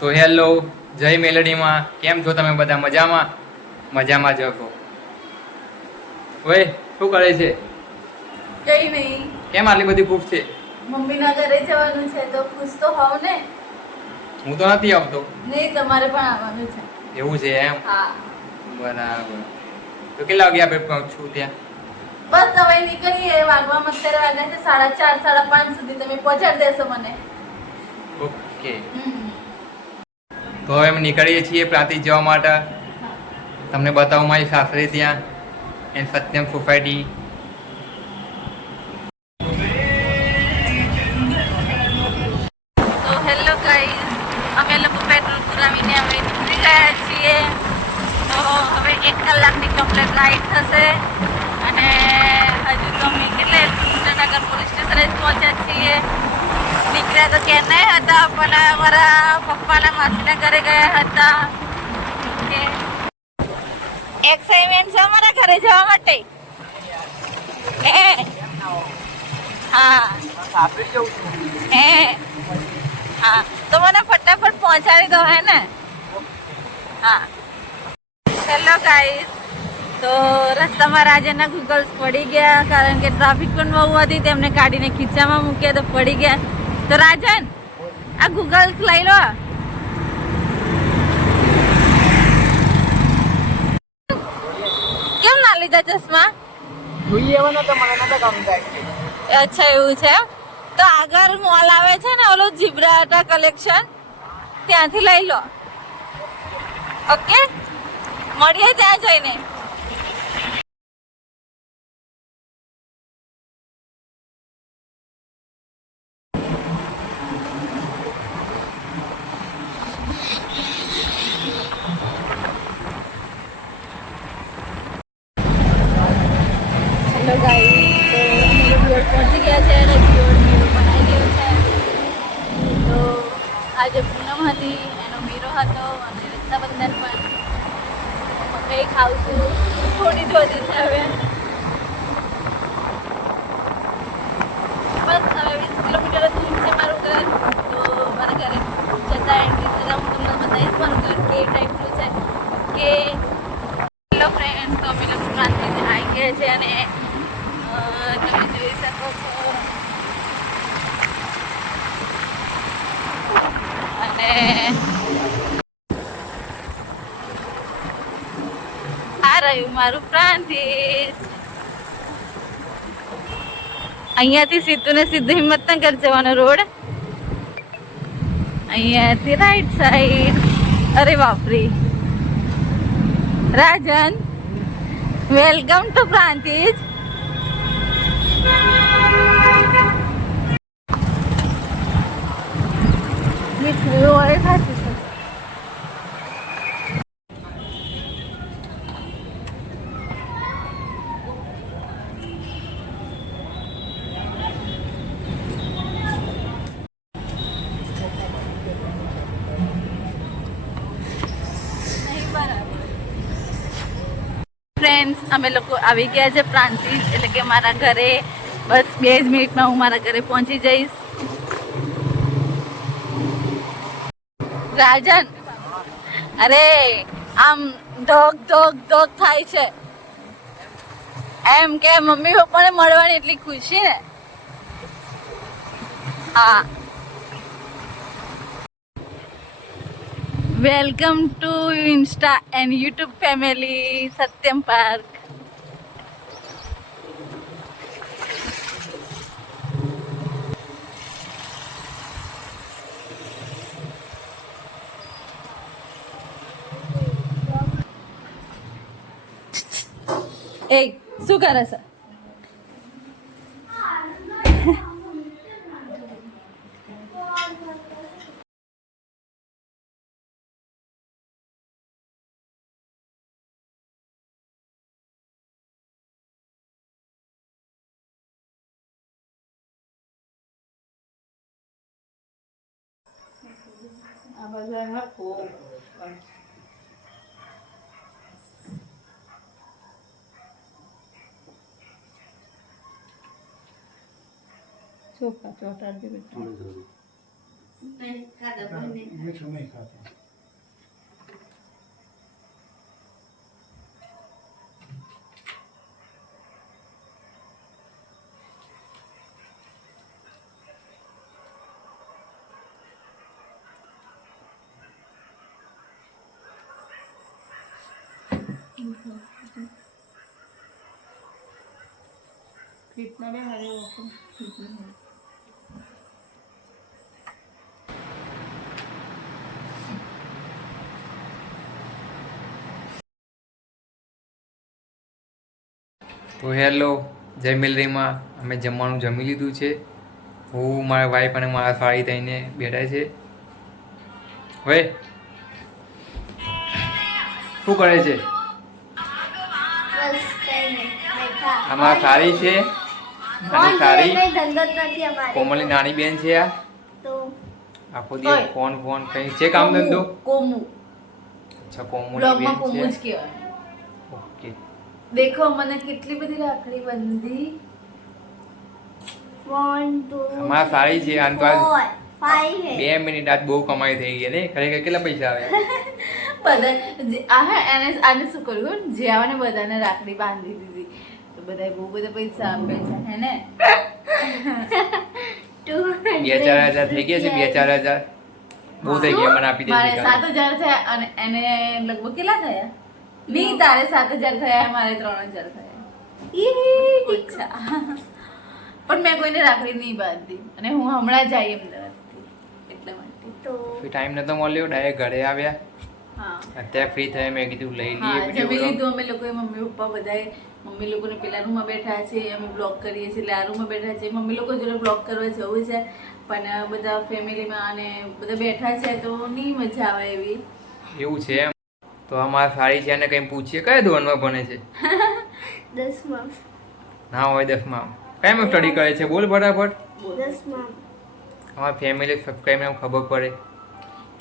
તો હેલો, જય મેલડીમાં. કેમ છો તમે બધા? મજામાં? મજામાં જ છો. ઓય, શું કરે છે? કઈ નહીં. કેમ આટલી બધી ખુશ છે? મમ્મીના ઘરે જવાનું છે તો ખુશ તો હોવ ને. હું તો નથી આવતો. નહીં, તમારે પણ આવવાનું છે. એવું છે એમ? હા. બરાબર. તો કેટલા વાગે આપણે પહોંચશું ત્યાં? બસ હવે નીકળીએ. વાગવામાં અત્યારે વાગ્યા છે 4:30, 5:30 સુધી. તમે પહોંચાડી દેશો મને. ઓકે. તો હવે અમે નીકળીએ છીએ પ્રાંતિજ જવા માટે. તમને બતાવું મારી સાસરે ત્યાં એન્ડ સત્યમ સોસાયટી. તો હેલો ગાઈસ, અમે લોકો પેટ્રોલ પુરાવીને હવે નીકળી ગયા છીએ. તો હવે 1 કલાકની કમ્પ્લીટ રાઈડ થશે અને હજુ તો અમે સુરેન્દ્રનગર પોલીસ સ્ટેશને જ પહોંચ્યા છીએ. નીકળ્યા તો ક્યાંય હતા, પણ અમારા પપ્પાના માસીના ઘરે ગયા હતા. એક્સાઇટમેન્ટ છે અમારા ઘરે જવા માટે. હા હા, તો મને ફટાફટ પહોંચાડી દો, હે ને? હા. હેલો ગાઈસ, તો રસ્તામાં રાજનના ગૂગલ્સ પડી ગયા કારણ કે ટ્રાફિક પણ બહુ હતી. તેમને કાઢીને ખીચામાં મૂક્યા તો પડી ગયા. તો રાજન, આ ગૂગલ્સ લઈ લો. કેમ ના લીધા ચશ્મા? અચ્છા, એવું છે. તો આગળ મોલ આવે છે ને, ઓલો જીબ્રાટા કલેક્શન, ત્યાંથી લઈ લો. ઓકે, મળીએ ત્યાં જઈને. હેલો ગાઈસ, તો અમે રિયોડ પહોંચી ગયા છે અને રિયોડ મેળો બનાવી ગયો છે. તો આજે પૂનમ હતી, એનો મેળો હતો અને રક્ષાબંધન પણ. કંઈ ખાઉં છું, થોડી જોતી છે હવે. બસ હવે 20 કિલોમીટર દૂર છે મારું ઘર. તો મારા ઘરે જતા એન્ટ્રી થતાં હું તમને બતાવીશ મારું ઘર કે ટાઈપનું છે. કે હેલો ફ્રેન્ડ્સ, તો અમે લોકો પ્રાંતિજ આવી ગયા છે અને તમે જોઈ શકો છો. અને આ રહ્યું મારું પ્રાંતિજ. અહીંયાથી સીધું ને સીધું હિંમતનગર જવાનો રોડ. અહીંયાથી રાઈટ સાઈડ. અરે બાપરી રાજન, વેલકમ ટુ પ્રાંતિજ. મીઠું હોય ખાતું છે. ફ્રેન્ડ્સ, અમે લોકો આવી ગયા છે પ્રાંતિજ, એટલે કે મારા ઘરે. બસ 2 જ મિનિટમાં હું મારા ઘરે પહોંચી જઈશ. રાજન, અરે આમ ધોક ધોક ધોક થાય છે. એમ કે મમ્મી પપ્પાને મળવાની એટલી ખુશી ને. હા, welcome to Insta and YouTube family Satyam park. એ શું કરે છે? આ બધા ચોખા ચોટાડી બેટા. નહીં ખાધા પણ નહીં. મીઠું નહીં ખાતા. ફીટના બે હારે ઓપન ફીટના. તો હેલો, જય મિલરીમાં અમે જમવાનું જમી લીધું છે. હું મારા વાઈફ અને મારા સાળી થઈને બેઠા છે. હવે શું કરે છે? બસ કઈ નહીં બેઠા. આમાં સારી છે અને સારી કઈ ધંધો જ નથી અમારે. કોમલની નાની બેન છે. આ તો આખો દિવસ ઓય. ફોન ફોન કઈ છે કામ ધંધો? કોમુ અચ્છા, કોમલની બ્લોગમાં કોમુ બેન જ છે. કહેવાય. ઓકે. દેખો મને કેટલી બધી રાખડી બંધી. 1 2 આમાં સારી છે. આમ તો આજ 4 5 2 મિનિટ આજ બહુ કમાઈ થઈ ગઈ ને. ખરેખર કેટલા પૈસા આવ્યા? આને શું કર્યું, જે આવે ને બધાને રાખડી બાંધી દીધી તો બધા બહુ બધા પૈસા આપે છે હે ને. 2-4 હજાર થઈ ગયા છે. 2-4 હજાર બહુ થઈ ગયા. મને આપી મારે દેજે. 7,000 થયા અને એને લગભગ કેટલા થયા? નહીં, તારે 7,000 થયા, મારે 3,000 થયા. ઓછા. પણ મેં કોઈને રાખડી નહીં બાંધી અને હું હમણાં જ આવી અમદાવાદથી એટલા માટે. તો ટાઈમ નતો મળ્યો, ડાયરેક્ટ ઘરે આવ્યા. હા અત્યારે ફ્રી થયા, મેં કીધું લઈ લઈએ હા, વિડીયો જમી બ્લોગ. લીધું અમે લોકોએ. મમ્મી પપ્પા બધાએ મમ્મી લોકોને પેલા રૂમમાં બેઠા છે, અમે બ્લોગ કરીએ છીએ એટલે આ રૂમમાં બેઠા છે. મમ્મી લોકો જોડે બ્લોગ કરવા જવું છે પણ બધા ફેમિલીમાં અને બધા બેઠા છે તો નહીં મજા આવે એવી. એવું છે એમ. તો અમારા સાડી છે એને કંઈ પૂછીએ, કયા ધોરણમાં ભણે છે? 10માં ના હોય 10માં. કયામાં સ્ટડી કરે છે? બોલ ફટાફટ. 10માં અમારા ફેમિલી સબસ્ક્રાઈબ ખબર પડે.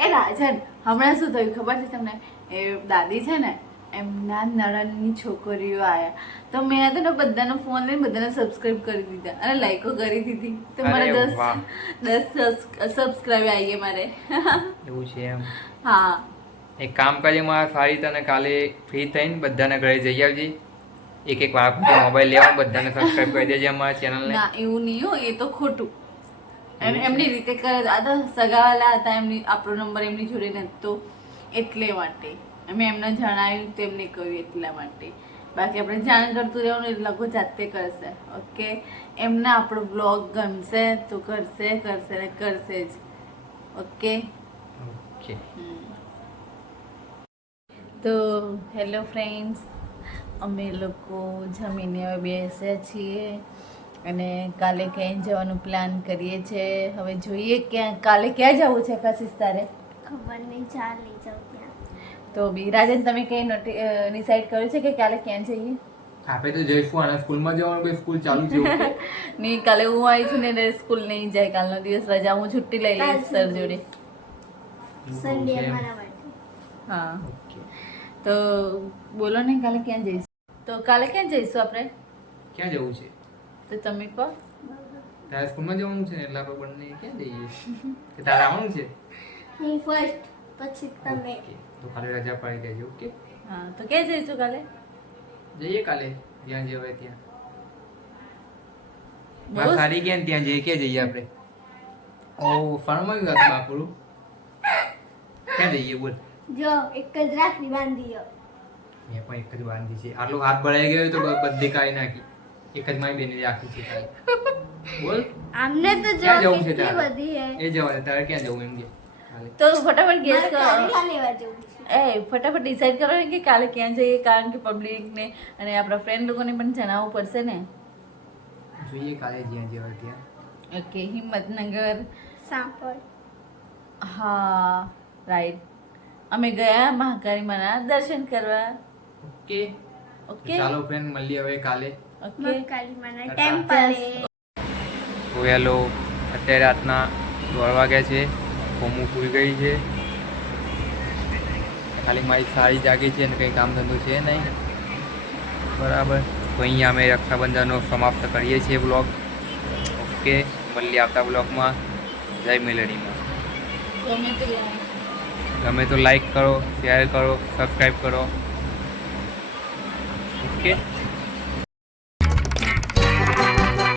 એ રાજન, હમણાં શું થયું ખબર છે તમને? એ દાદી છે ને એમના નણંદની છોકરીઓ આયા તો મેં તો ને બધાનો ફોન લઈને બધાને સબસ્ક્રાઇબ કરી દીધા અને લાઈકો કરી દીધી તો મારે અરે વાહ. 10 સબસ્ક્રાઇબ આવી ગયા મારે. એવું છે એમ. હા એક કામ કરીએ, મારા સાડી તને કાલે ફ્રી થઈને બધાના ઘરે જઈ આવજે. એક વાર મોબાઈલ લેવાનું, બધાને સબસ્ક્રાઈબ કરી દેજે અમારા ચેનલને. ના એવું નહીં હો, એ તો ખોટું. એમની રીતે કરે. આ તો સગાવાલા હતા, એમની આપણો નંબર એમની જોડે નહોતો એટલે માટે અમે એમને જણાવ્યું તેમને કહ્યું એટલા માટે. બાકી આપણે જાણ કરતું રહેવાનું એટલે લોકો જાતે કરશે. ઓકે, એમને આપણો બ્લોગ ગમશે તો કરશે કરશે ને કરશે જ. Okay okay. તો હેલો ફ્રેન્ડ્સ, અમે લોકો જમીને હવે બેસ્યા છીએ અને કાલે ક્યાંય જવાનું પ્લાન કરીએ છીએ. હવે જોઈએ કાલે ક્યાં જવું છે કશિશ તારે? ખબર નહીં, ચાલ લઈ જાઉં ત્યાં. તો બી રાજન, તમે કઈ ડિસાઈડ કર્યું છે કે કાલે ક્યાં જઈએ? આપણે તો જઈશું, આના સ્કૂલમાં જવાનું, કોઈ સ્કૂલ ચાલુ છે એવું છે? નહીં, કાલે હું આવી છું ને એટલે સ્કૂલ નહીં જાય. કાલનો દિવસ રજા, હું છુટ્ટી લઈ લઈશ સર જોડે. સન્ડે અમારા માટે. હા, ઓકે. તો બોલો ને કાલે ક્યાં જઈશું? તો કાલે ક્યાં જઈશું આપણે? ક્યાં જવું છે? તો તમે કહો. તારા સ્કૂલમાં જવાનું છે ને એટલે આપણે બંને ક્યાં જઈએ? કે તારે આવવાનું છે? હું ફર્સ્ટ, પછી તમે. ઓકે. તો કાલે રજા પાડી દેજો. ઓકે, હા, તો ક્યાં જઈશું કાલે? જઈએ કાલે જ્યાં જવાય ત્યાં. બહુ મારા સારી ગયા ને ત્યાં જઈએ. ક્યાં જઈએ આપણે? ઓ ફરમાયું હતું બાપુરું. ક્યાં જઈએ બોલ? જો એક જ રાખડી બાંધી લો. મેં પણ એક જ બાંધી છે. આટલો હાથ ભરાઈ ગયો તો બધી કાઢી નાખી. એક જ મારી બેની રાખી છે કાલે. બોલ, આમને તો જો ક્યાં જવું છે કેટલી તારે? બધી હે. એ જવા તારે ક્યાં જવું એમ કે કાલે? તો ફટાફટ ગેસ મારે કરો. કારેલા લેવા જવું છે. ફટાફટ ડિસાઈડ કરો ને કે કાલે ક્યાં જઈએ, કારણ કે પબ્લિકને અને આપણા ફ્રેન્ડ લોકોને પણ જણાવવું પડશે ને. જોઈએ કાલે જ્યાં જવાય ત્યાં. ઓકે, હિંમતનગર. સાંપડ. હા રાઈટ, અમે ગયા મહાકાળી માના દર્શન કરવા. ઓકે. ઓકે તો ચાલો ફ્રેન્ડ, મળીએ હવે કાલે. ઓકે મહાકાળી માના ટાટા. ટેમ્પલ. તો હેલો, અત્યારે રાતના 12 વાગ્યા છે. કોમું પૂરી ગઈ છે. ખાલી મારી સારી જાગી છે અને કંઈ કામ ધંધો છે નહીં. બરાબર. તો અહીંયા અમે રક્ષાબંધનનો સમાપ્ત કરીએ છીએ બ્લોગ. ઓકે, મળીએ આવતા બ્લોગમાં. જય મેલડીમાં. ગમે તે લેવાનું. ગમે તો લાઈક કરો, શેર કરો, સબસ્ક્રાઈબ કરો. ઓકે.